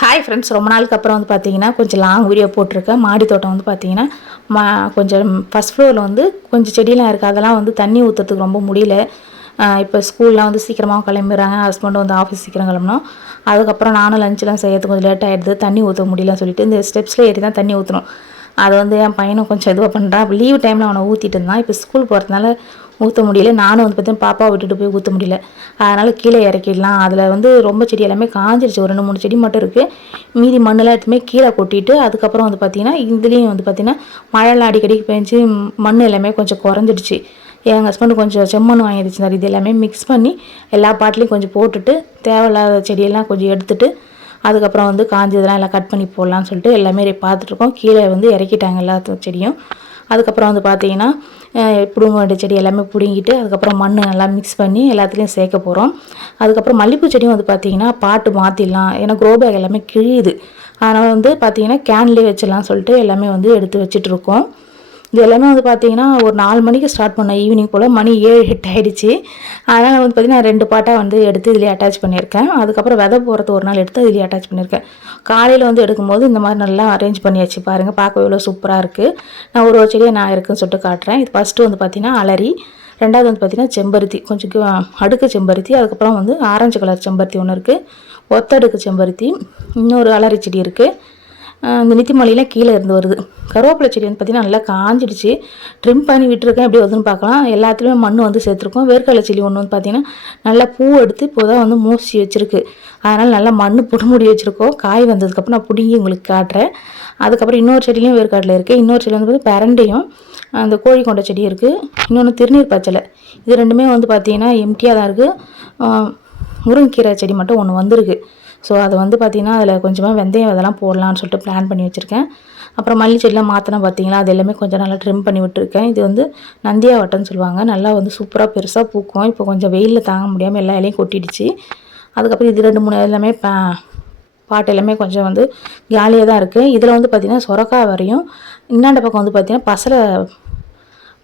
Hi friends ரொம்ப நாளுக்கு அப்புறம் வந்து பார்த்தீங்கன்னா கொஞ்சம் லாங் வீடியோ போட்டிருக்கேன். மாடி தோட்டம் வந்து பார்த்தீங்கன்னா மா கொஞ்சம் ஃபஸ்ட் ஃப்ளோரில் வந்து கொஞ்சம் செடியெலாம் இருக்குது அதெல்லாம் வந்து தண்ணி ஊற்றுறதுக்கு ரொம்ப முடியல. இப்போ ஸ்கூல்லாம் வந்து சீக்கிரமாக கிளம்பிடுறாங்க. ஹஸ்பண்டும் வந்து ஆஃபீஸ் சீக்கிரம் கிளம்பணும். அதுக்கப்புறம் நானும் லஞ்செலாம் செய்யறதுக்கு கொஞ்சம் லேட் ஆகிடுது தண்ணி ஊற்ற முடியலன்னு சொல்லிட்டு இந்த ஸ்டெப்ஸில் ஏறி தான் தண்ணி ஊற்றணும் அது வந்து என் பையனும் கொஞ்சம் இதுவாக பண்ணுறான் லீவ் டைமில் அவனை ஊற்றிட்டு இருந்தான். இப்போ ஸ்கூல் போகிறதுனால ஊற்ற முடியல. நானும் வந்து பார்த்தீங்கன்னா பாப்பாவை விட்டுட்டு போய் ஊற்ற முடியல. அதனால் கீழே இறக்கிடலாம். அதில் வந்து ரொம்ப செடி எல்லாமே காஞ்சிருச்சு. ஒரு ரெண்டு மூணு செடி மட்டும் இருக்குது மீதி மண்ணெல்லாம் எடுத்துமே கீழே கொட்டிட்டு அதுக்கப்புறம் வந்து பார்த்திங்கன்னா இதுலேயும் வந்து பார்த்திங்கன்னா மழைலாம் அடிக்கடி பெஞ்சு மண் எல்லாமே கொஞ்சம் குறைஞ்சிடுச்சு. எங்கள் ஹஸ்பண்ட் கொஞ்சம் செம்மண் வாங்கி வச்சிருந்தார் இது எல்லாமே மிக்ஸ் பண்ணி எல்லா பாட்டிலையும் கொஞ்சம் போட்டுட்டு தேவையில்லாத செடியெல்லாம் கொஞ்சம் எடுத்துட்டு அதுக்கப்புறம் வந்து காஞ்சதெல்லாம் எல்லாம் கட் பண்ணி போடலான்னு சொல்லிட்டு எல்லாமே பார்த்துட்ருக்கோம் கீழே வந்து இறக்கிட்டாங்க எல்லா செடியும். அதுக்கப்புறம் வந்து பார்த்தீங்கன்னா பிடுங்க வேண்டிய செடி எல்லாமே பிடுங்கிட்டு அதுக்கப்புறம் மண் நல்லா மிக்ஸ் பண்ணி எல்லாத்துலேயும் சேர்க்க போகிறோம் அதுக்கப்புறம் மல்லிகைப்பூ செடியும் வந்து பார்த்திங்கன்னா பாட்டு மாற்றிடலாம் ஏன்னா க்ரோ பேக் எல்லாமே கிழியுது. அதனால் வந்து பார்த்திங்கன்னா கேன்லேயே வச்சிடலாம் சொல்லிட்டு எல்லாமே வந்து எடுத்து வச்சுட்டு இருக்கோம். இது எல்லாமே வந்து பார்த்தீங்கன்னா ஒரு நாலு மணிக்கு ஸ்டார்ட் பண்ணேன் ஈவினிங் போல் மணி ஏழு ஹிட் ஆகிடுச்சு அதனால் வந்து பார்த்திங்கன்னா ரெண்டு பாட்டாக வந்து எடுத்து இதிலே அட்டாச் பண்ணியிருக்கேன். அதுக்கப்புறம் விதை போகிறது ஒரு நாள் எடுத்து இதிலே அட்டாச் பண்ணியிருக்கேன். காலையில் வந்து எடுக்கும்போது இந்த மாதிரி நல்லா அரேஞ்ச் பண்ணியாச்சு பாருங்கள் பார்க்கவே எவ்வளோ சூப்பராக இருக்குது நான் ஒரு ஒரு செடியை நான் இருக்குன்னு சொல்லிட்டு காட்டுறேன். இது ஃபஸ்ட்டு வந்து பார்த்திங்கன்னா அலரி. ரெண்டாவது வந்து பார்த்திங்கன்னா செம்பருத்தி. கொஞ்சம் அடுக்கு செம்பருத்தி. அதுக்கப்புறம் வந்து ஆரஞ்சு கலர் செம்பருத்தி ஒன்று இருக்குது ஒத்தடுக்கு செம்பருத்தி. இன்னொரு அலரி செடி இருக்குது இந்த நித்தி கீழே இருந்து வருது. கருவேப்பிலை செடி வந்து பார்த்திங்கன்னா நல்லா காஞ்சிடுச்சு. ட்ரிம் பண்ணி விட்டுருக்கேன். எப்படி வருதுன்னு பார்க்கலாம். எல்லாத்துலேயுமே மண் வந்து சேர்த்துருக்கோம். வேர்க்கடலை செடி ஒன்று வந்து பார்த்திங்கன்னா நல்லா பூ எடுத்து இப்போ தான் வந்து மூசி வச்சுருக்கு. அதனால் நல்லா மண் புடுமுடி வச்சுருக்கோம். காய் வந்ததுக்கப்புறம் நான் பிடுங்கி உங்களுக்கு காட்டுறேன். அதுக்கப்புறம் இன்னொரு செடியிலையும் வேர்க்கடலை இருக்குது இன்னொரு செடி வந்து பரண்டையும் அந்த கோழி கொண்ட செடி இருக்குது இன்னொன்று திருநீர் பச்சலை இது ரெண்டுமே வந்து பார்த்திங்கன்னா எம்டியாக தான் இருக்குது முருங்கைக்கீரை செடி மட்டும் ஒன்று வந்திருக்கு. ஸோ அது வந்து பார்த்திங்கன்னா அதில் கொஞ்சமாக வெந்தயம் இதெல்லாம் போடலான்னு சொல்லிட்டு பிளான் பண்ணி வச்சுருக்கேன். அப்புறம் மல்லி செடிலாம் மாற்றினா பார்த்திங்களா அது எல்லாமே கொஞ்சம் நல்லா ட்ரிம் பண்ணி விட்டுருக்கேன். இது வந்து நந்தியா வட்டம்னு சொல்லுவாங்க. நல்லா வந்து சூப்பராக பெருசாக பூக்கும். இப்போ கொஞ்சம் வெயிலில் தாங்க முடியாமல் எல்லா இலையும் கொட்டிடுச்சு. அதுக்கப்புறம் இது ரெண்டு மூணு எல்லாமே பா பாட்டு எல்லாமே கொஞ்சம் வந்து காலியாக தான் இருக்குது இதில் வந்து பார்த்திங்கன்னா சொரக்காய் வரையும் இன்னாண்ட பக்கம் வந்து பார்த்திங்கன்னா பசலை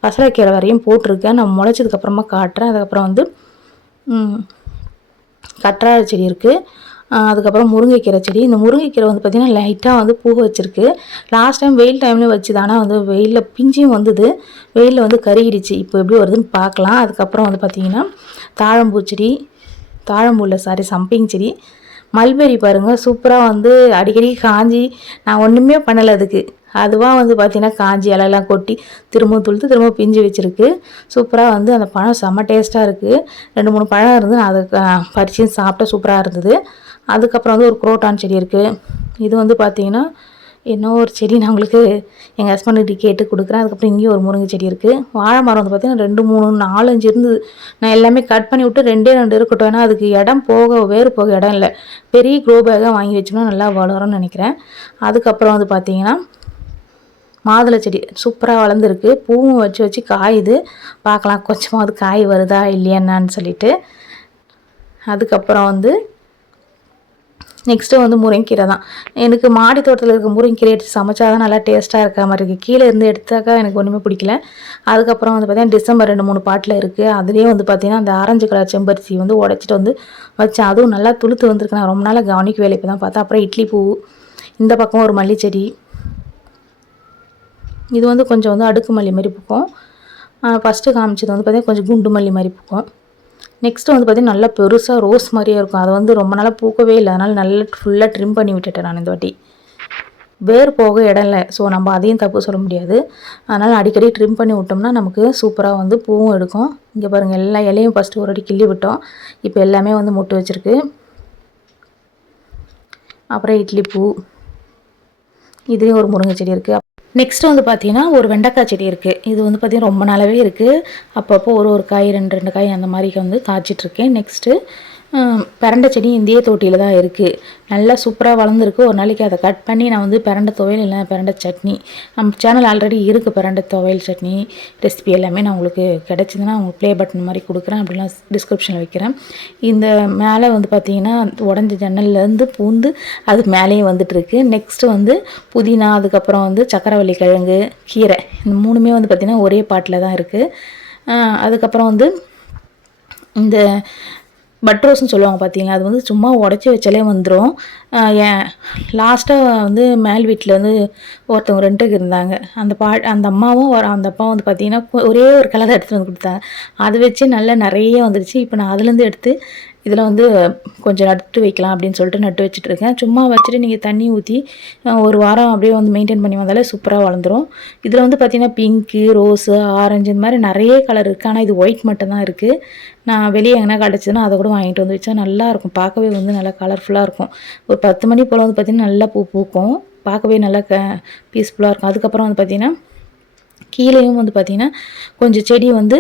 பசலைக்கீரை வரையும் போட்டிருக்கேன். நான் முளைச்சதுக்கப்புறமா காட்டுறேன். அதுக்கப்புறம் வந்து கற்றாழை செடி இருக்குது அதுக்கப்புறம் முருங்கைக்கீரை செடி. இந்த முருங்கைக்கீரை வந்து பார்த்திங்கன்னா லைட்டாக வந்து பூ வச்சுருக்கு. லாஸ்ட் டைம் வெயில் டைம்லேயும் வச்சுது. ஆனால் வந்து வெயிலில் பிஞ்சியும் வந்தது. வெயிலில் வந்து கருகிடுச்சு. இப்போ எப்படி வருதுன்னு பார்க்கலாம். அதுக்கப்புறம் வந்து பார்த்திங்கன்னா தாழம்பூ செடி தாழம்பூவில் சாரி சம்பிங் செடி. மல்பெரி பாருங்கள் சூப்பராக வந்து அடிக்கடி காஞ்சி. நான் ஒன்றுமே பண்ணலை அதுக்கு. அதுவாக வந்து பார்த்திங்கன்னா காஞ்சி இலையெல்லாம் கொட்டி திரும்ப துளுத்து திரும்ப பிஞ்சு வச்சுருக்கு. சூப்பராக வந்து அந்த பழம் செம்ம டேஸ்ட்டாக இருக்குது ரெண்டு மூணு பழம் இருந்து நான் அதை பறிச்சு சாப்பிட்டா சூப்பராக இருந்தது. அதுக்கப்புறம் வந்து ஒரு குரோட்டான் செடி இருக்குது இது வந்து பார்த்திங்கன்னா என்ன ஒரு செடி நான் உங்களுக்கு எங்கள் ஹஸ்பண்ட்கிட்ட கேட்டு கொடுக்குறேன். அதுக்கப்புறம் இங்கேயும் ஒரு முருங்கை செடி இருக்குது வாழை மரம் வந்து பார்த்திங்கன்னா ரெண்டு மூணு நாலஞ்சு இருந்தது. நான் எல்லாமே கட் பண்ணி விட்டு ரெண்டே ரெண்டு இருக்கட்டும். ஏன்னா அதுக்கு இடம் போக வேறு போக இடம் இல்லை. பெரிய க்ரோ பேக்காக வாங்கி வச்சோம்னா நல்லா வளரும்னு நினைக்கிறேன். அதுக்கப்புறம் வந்து பார்த்திங்கன்னா மாதுளை செடி சூப்பராக வளர்ந்துருக்கு. பூவும் வச்சு வச்சு காயுது. பார்க்கலாம் கொஞ்சமாக அது காய் வருதா இல்லையா என்னன்னு சொல்லிட்டு. அதுக்கப்புறம் வந்து நெக்ஸ்ட்டு வந்து முருங்கீரை தான். எனக்கு மாடி தோட்டத்தில் இருக்க முருங்கீரை எடுத்து சமைச்சா தான் நல்லா டேஸ்ட்டாக இருக்க மாதிரி இருக்குது கீழே இருந்து எடுத்தாக்கா எனக்கு ஒன்றுமே பிடிக்கல. அதுக்கப்புறம் வந்து பார்த்தீங்கன்னா டிசம்பர் ரெண்டு மூணு பாட்டில் இருக்குது அதுலேயே வந்து பார்த்திங்கன்னா அந்த ஆரஞ்சு கலர் செம்பருத்தி வந்து உடச்சிட்டு வந்து வச்சேன். அதுவும் நல்லா துளுத்து வந்திருக்கு. நான் ரொம்ப நாளாக கவனிக்க வேலை இப்போ தான் பார்த்தா அப்புறம் இட்லி பூ இந்த பக்கம் ஒரு மல்லி செடி. இது வந்து கொஞ்சம் வந்து அடுக்கு மல்லி மாதிரி பூக்கும். ஃபஸ்ட்டு காமிச்சது வந்து பார்த்திங்கன்னா கொஞ்சம் குண்டு மல்லி மாதிரி பூக்கும். நெக்ஸ்ட்டு வந்து பார்த்திங்கன்னா நல்லா பெருசாக ரோஸ் மாதிரியே இருக்கும். அது வந்து ரொம்ப நாளாக பூக்கவே இல்லை. அதனால் நல்லா ஃபுல்லாக ட்ரிம் பண்ணி விட்டுட்டேன் நான் இந்த வாட்டி. வேர் போக இடம் இல்லை. ஸோ நம்ம அதையும் தப்பு சொல்ல முடியாது. அதனால் அடிக்கடி ட்ரிம் பண்ணி விட்டோம்னா நமக்கு சூப்பராக வந்து பூவும் எடுக்கும். இங்கே பாருங்கள் எல்லா இலையும் ஃபஸ்ட்டு ஒரு அடி கிள்ளி விட்டோம். இப்போ எல்லாமே வந்து முட்டு வச்சுருக்கு. அப்புறம் இட்லி பூ. இதுலேயும் ஒரு முருங்கை செடி இருக்குது நெக்ஸ்ட்டு வந்து பார்த்திங்கன்னா ஒரு வெண்டைக்காய் செடி இருக்குது இது வந்து பார்த்திங்கன்னா ரொம்ப நாளாகவே இருக்குது அப்பப்போ ஒரு ஒரு காய் ரெண்டு ரெண்டு காய் அந்த மாதிரி வந்து காய்ச்சிட்ருக்கேன் நெக்ஸ்ட்டு பிரண்டை செடி இந்திய தொட்டியில் தான் இருக்குது நல்லா சூப்பராக வளர்ந்துருக்கு. ஒரு நாளைக்கு அதை கட் பண்ணி நான் வந்து பிரண்டை துவையல் இல்லை பிரண்டை சட்னி. நம்ம சேனல் ஆல்ரெடி இருக்குது பிரண்டை துவையல் சட்னி ரெசிபி எல்லாமே நான் உங்களுக்கு கிடச்சிதுன்னா உங்களுக்கு ப்ளே பட்டன் மாதிரி கொடுக்குறேன். அப்படிலாம் டிஸ்கிரிப்ஷனில் வைக்கிறேன். இந்த மேலே வந்து பார்த்திங்கன்னா உடஞ்ச ஜன்னல்லேருந்து பூந்து அது மேலேயும் வந்துட்டுருக்கு நெக்ஸ்ட்டு வந்து புதினா அதுக்கப்புறம் வந்து சக்கரவள்ளி கிழங்கு கீரை. இந்த மூணுமே வந்து பார்த்திங்கன்னா ஒரே பாட்டில் தான் இருக்குது அதுக்கப்புறம் வந்து இந்த பட் ரோஸ்னு சொல்லுவாங்க பார்த்தீங்களா அது வந்து சும்மா உடச்சி வச்சாலே வந்துடும் ஏன் லாஸ்ட்டாக வந்து மேல் வீட்டில் வந்து ஒருத்தவங்க ரெண்டுக்கு இருந்தாங்க. அந்த பா அந்த அம்மாவும் அந்த அப்பா வந்து பார்த்தீங்கன்னா ஒரே ஒரு கலர் எடுத்துகிட்டு வந்து கொடுத்தாங்க. அதை வச்சு நல்லா நிறைய வந்துடுச்சு இப்போ நான் அதுலேருந்து எடுத்து இதில் வந்து கொஞ்சம் நட்டு வைக்கலாம் அப்படின்னு சொல்லிட்டு நட்டு வச்சுட்டு இருக்கேன் சும்மா வச்சுட்டு நீங்கள் தண்ணி ஊற்றி ஒரு வாரம் அப்படியே வந்து மெயின்டைன் பண்ணி வந்தாலே சூப்பராக வளர்ந்துடும் இதில் வந்து பார்த்திங்கன்னா பிங்க்கு ரோஸு ஆரஞ்சு இந்த மாதிரி நிறைய கலர் இருக்குது ஆனால் இது ஒயிட் மட்டும்தான் இருக்குது நான் வெளியே எங்கன்னா கிடச்சதுன்னா அதை கூட வாங்கிட்டு வந்து வச்சா நல்லாயிருக்கும் பார்க்கவே வந்து நல்லா கலர்ஃபுல்லாக இருக்கும். ஒரு பத்து மணி போல் வந்து பார்த்திங்கன்னா நல்லா பூ பூக்கும். பார்க்கவே நல்லா க பீஸ்ஃபுல்லாக இருக்கும். அதுக்கப்புறம் வந்து பார்த்திங்கன்னா கீழேயும் வந்து பார்த்திங்கன்னா கொஞ்சம் செடி வந்து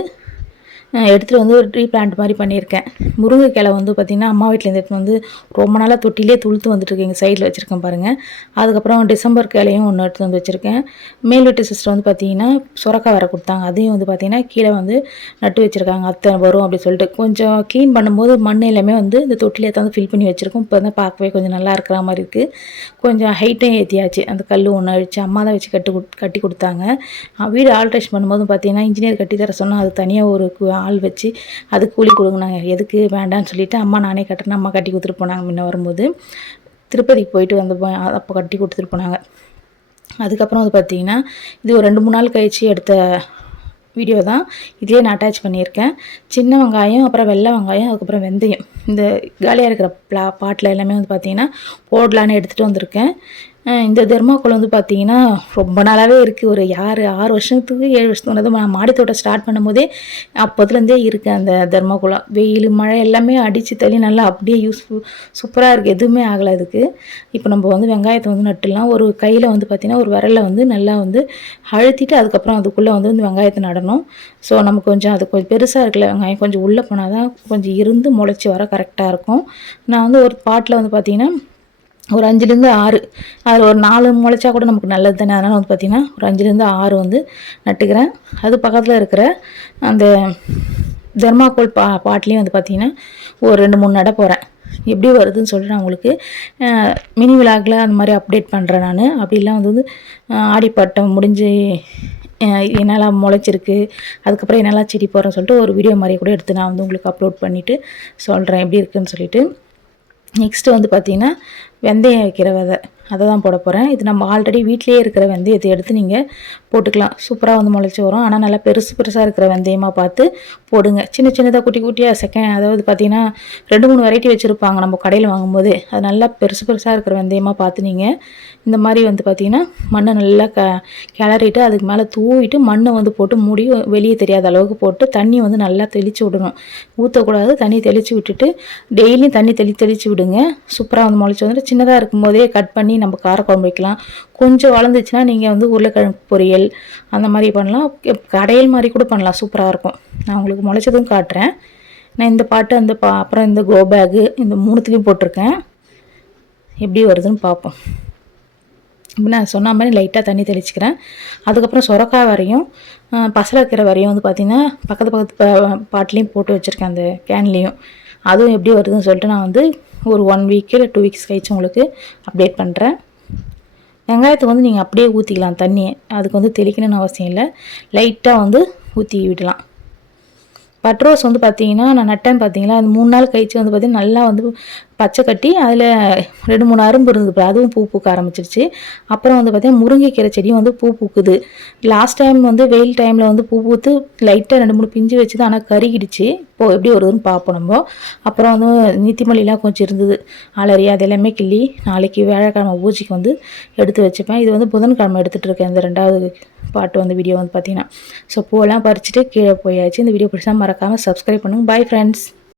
எடுத்துகிட்டு வந்து ஒரு ட்ரீ பிளான்ட் மாதிரி பண்ணியிருக்கேன். முருங்கைக்கிளை வந்து பார்த்திங்கன்னா அம்மா வீட்டிலேருந்து எடுத்துகிட்டு வந்து ரொம்ப நாளாக தொட்டிலே துளுத்து வந்துட்டுருக்கு. எங்கள் சைடில் வச்சுருக்கேன் பாருங்கள் அதுக்கப்புறம் டிசம்பர் கிளையும் ஒன்று எடுத்து வந்து வச்சுருக்கேன். மேல் வீட்டு சிஸ்டர் வந்து பார்த்திங்கன்னா சுரக்காய் வர கொடுத்தாங்க. அதையும் வந்து பார்த்திங்கன்னா கீழே வந்து நட்டு வச்சுருக்காங்க. அத்தை வரும் அப்படி சொல்லிட்டு கொஞ்சம் க்ளீன் பண்ணும்போது மண் எல்லாமே வந்து இந்த தொட்டிலே தான் ஃபில் பண்ணி வச்சுருக்கோம். இப்போ தான் பார்க்கவே கொஞ்சம் நல்லா இருக்கிற மாதிரி இருக்குது கொஞ்சம் ஹைட்டும் ஏற்றியாச்சு அந்த கல் ஒன்று அழிச்சு அம்மா தான் வச்சு கட்டு கட்டி கொடுத்தாங்க. வீடு ஆல்ட்ரேஷன் பண்ணும்போது பார்த்திங்கன்னா இன்ஜினியர் கட்டி தர சொன்னால் அது தனியாக ஒரு ஆள் வச்சு அது கூலி கொடுங்கனாங்க எதுக்கு வேண்டாம்னு சொல்லிவிட்டு அம்மா நானே கட்டுறேன் அம்மா கட்டி கொடுத்துட்டு போனாங்க முன்ன வரும்போது. திருப்பதிக்கு போயிட்டு வந்து அப்போ கட்டி கொடுத்துட்டு போனாங்க. அதுக்கப்புறம் வந்து பார்த்திங்கன்னா இது ஒரு ரெண்டு மூணு நாள் கழிச்சு எடுத்த வீடியோ தான். இதே நான் அட்டாச் பண்ணியிருக்கேன். சின்ன வெங்காயம் அப்புறம் வெள்ளை வெங்காயம் அதுக்கப்புறம் வெந்தயம். இந்த காலியாக இருக்கிற ப்ளா பாட்டில் எல்லாமே வந்து பார்த்திங்கன்னா போடலான்னு எடுத்துகிட்டு வந்திருக்கேன். இந்த தெர்மாக்கோல் வந்து பார்த்தீங்கன்னா ரொம்ப நாளாகவே இருக்குது ஒரு யார் ஆறு வருஷத்துக்கு ஏழு வருஷத்துக்கு வந்து நான் மாடி தோட்டம் ஸ்டார்ட் பண்ணும்போதே அப்போதுலேருந்தே இருக்குது அந்த தெர்மாக்கோலாம் வெயில் மழை எல்லாமே அடித்து தள்ளி நல்லா அப்படியே யூஸ்ஃபுல் சூப்பராக இருக்குது எதுவுமே ஆகலை அதுக்கு. இப்போ நம்ம வந்து வெங்காயத்தை வந்து நட்டுலாம் ஒரு கையில் வந்து பார்த்திங்கன்னா ஒரு விரலில் வந்து நல்லா வந்து அழுத்திட்டு அதுக்கப்புறம் அதுக்குள்ளே வந்து வந்து வெங்காயத்தை நடணும். ஸோ நமக்கு கொஞ்சம் அது கொஞ்சம் பெருசாக இருக்குல்ல வெங்காயம் கொஞ்சம் உள்ளே போனால் தான் கொஞ்சம் இருந்து முளைச்சி வர கரெக்டாக இருக்கும். நான் வந்து ஒரு பாட்டில் வந்து பார்த்திங்கன்னா ஒரு அஞ்சுலேருந்து ஆறு. அதில் ஒரு நாலு முளைச்சா கூட நமக்கு நல்லது தானே? அதனால் வந்து பார்த்திங்கன்னா ஒரு அஞ்சுலேருந்து ஆறு வந்து நட்டுக்கிறேன். அது பக்கத்தில் இருக்கிற அந்த தெர்மாக்கோல் பா பாட்லேயும் வந்து பார்த்திங்கன்னா ஒரு ரெண்டு மூணு நட போகிறேன் எப்படி வருதுன்னு சொல்லிட்டு நான் உங்களுக்கு மினி விழாக்கில் அந்த மாதிரி அப்டேட் பண்ணுறேன் நான். அப்படிலாம் வந்து வந்து ஆடிப்பட்டம் முடிஞ்சு என்னெல்லாம் முளைச்சிருக்கு அதுக்கப்புறம் என்னெல்லாம் செடி போகிறேன்னு சொல்லிட்டு ஒரு வீடியோ மாதிரி கூட எடுத்து நான் வந்து உங்களுக்கு அப்லோட் பண்ணிவிட்டு சொல்கிறேன் எப்படி இருக்குதுன்னு சொல்லிவிட்டு நெக்ஸ்ட்டு வந்து பார்த்திங்கன்னா வெந்தயம் வைக்கிற விதை. அதை தான் போட போகிறேன் இது நம்ம ஆல்ரெடி வீட்லேயே இருக்கிற வெந்தயத்தை எடுத்து நீங்கள் போட்டுக்கலாம். சூப்பராக வந்து முளைச்சி வரும். ஆனால் நல்லா பெருசு பெருசாக இருக்கிற வெந்தயமாக பார்த்து போடுங்க. சின்ன சின்னதாக குட்டி குட்டியாக செகண்ட் அதாவது பார்த்திங்கன்னா ரெண்டு மூணு வெரைட்டி வச்சுருப்பாங்க நம்ம கடையில் வாங்கும்போது. அது நல்லா பெருசு பெருசாக இருக்கிற வெந்தயமாக பார்த்து நீங்கள் இந்த மாதிரி வந்து பார்த்திங்கன்னா மண்ணை நல்லா க கிளறிட்டு அதுக்கு மேலே தூவிட்டு மண்ணை வந்து போட்டு மூடி வெளியே தெரியாத அளவுக்கு போட்டு தண்ணி வந்து நல்லா தெளித்து விடணும். ஊற்றக்கூடாது தண்ணி தெளித்து விட்டுட்டு டெய்லியும் தண்ணி தெளி தெளித்து விடுங்க. சூப்பராக வந்து முளைச்சி வந்துட்டு சின்னதாக இருக்கும்போதே கட் பண்ணி நம்ம காரக்குழம்பு வைக்கலாம். கொஞ்சம் வளர்ந்துச்சுன்னா நீங்கள் வந்து உருளைக்கிழங்கு பொரியல் அந்த மாதிரி பண்ணலாம். கடையல் மாதிரி கூட பண்ணலாம். சூப்பராக இருக்கும். நான் உங்களுக்கு முளைச்சதும் காட்டுறேன். நான் இந்த பாட்டு அந்த பா அப்புறம் இந்த கோ பேகு இந்த மூணுத்துலேயும் போட்டிருக்கேன். எப்படி வருதுன்னு பார்ப்போம். இப்போ நான் சொன்ன மாதிரி லைட்டாக தண்ணி தெளிச்சிக்கிறேன். அதுக்கப்புறம் சுரக்காய் வரையும் பசலைக்கீரை வரையும் வந்து பார்த்திங்கன்னா பக்கத்து பக்கத்து பாட்டிலையும் போட்டு வச்சுருக்கேன் அந்த கேன்லேயும் அதுவும் எப்படி வருதுன்னு சொல்லிட்டு நான் வந்து ஒரு ஒன் வீக்கு இல்லை டூ வீக்ஸ் கழிச்சு உங்களுக்கு அப்டேட் பண்ணுறேன் வெங்காயத்தை வந்து நீங்கள் அப்படியே ஊற்றிக்கலாம் தண்ணியை. அதுக்கு வந்து தெளிக்கணும்னு அவசியம் இல்லை. லைட்டாக வந்து ஊற்றி விடலாம். பட்ரோஸ் வந்து பார்த்தீங்கன்னா நான் நட்டேன் பார்த்தீங்களா அது மூணு நாள் கழிச்சு வந்து பார்த்திங்கன்னா நல்லா வந்து பச்சை கட்டி அதில் ரெண்டு மூணு அரும்பு இருந்தது அதுவும் பூ பூக்க ஆரம்பிச்சிருச்சு. அப்புறம் வந்து பார்த்திங்கன்னா முருங்கைக்கீரை செடியும் வந்து பூ பூக்குது. லாஸ்ட் டைம் வந்து வெயில் டைமில் வந்து பூ பூத்து லைட்டாக ரெண்டு மூணு பிஞ்சு வச்சுது ஆனால் கருகிடுச்சு. இப்போது எப்படி வருதுன்னு பார்ப்போம் நம்ம. அப்புறம் வந்து நித்திமல்லிலாம் கொஞ்சம் இருந்தது. அலறி அது எல்லாமே கிள்ளி நாளைக்கு வியாழக்கிழமை பூஜைக்கு வந்து எடுத்து வச்சுப்பேன். இது வந்து புதன்கிழமை எடுத்துகிட்டு இருக்கேன் இந்த ரெண்டாவது பாட்டு வந்து வீடியோ வந்து பார்த்தீங்கன்னா ஸோ பூவெல்லாம் பறிச்சுட்டு கீழே போயாச்சு. இந்த வீடியோ பிடிச்சா மறக்காமல் சப்ஸ்கிரைப் பண்ணுங்கள் பாய் ஃப்ரெண்ட்ஸ்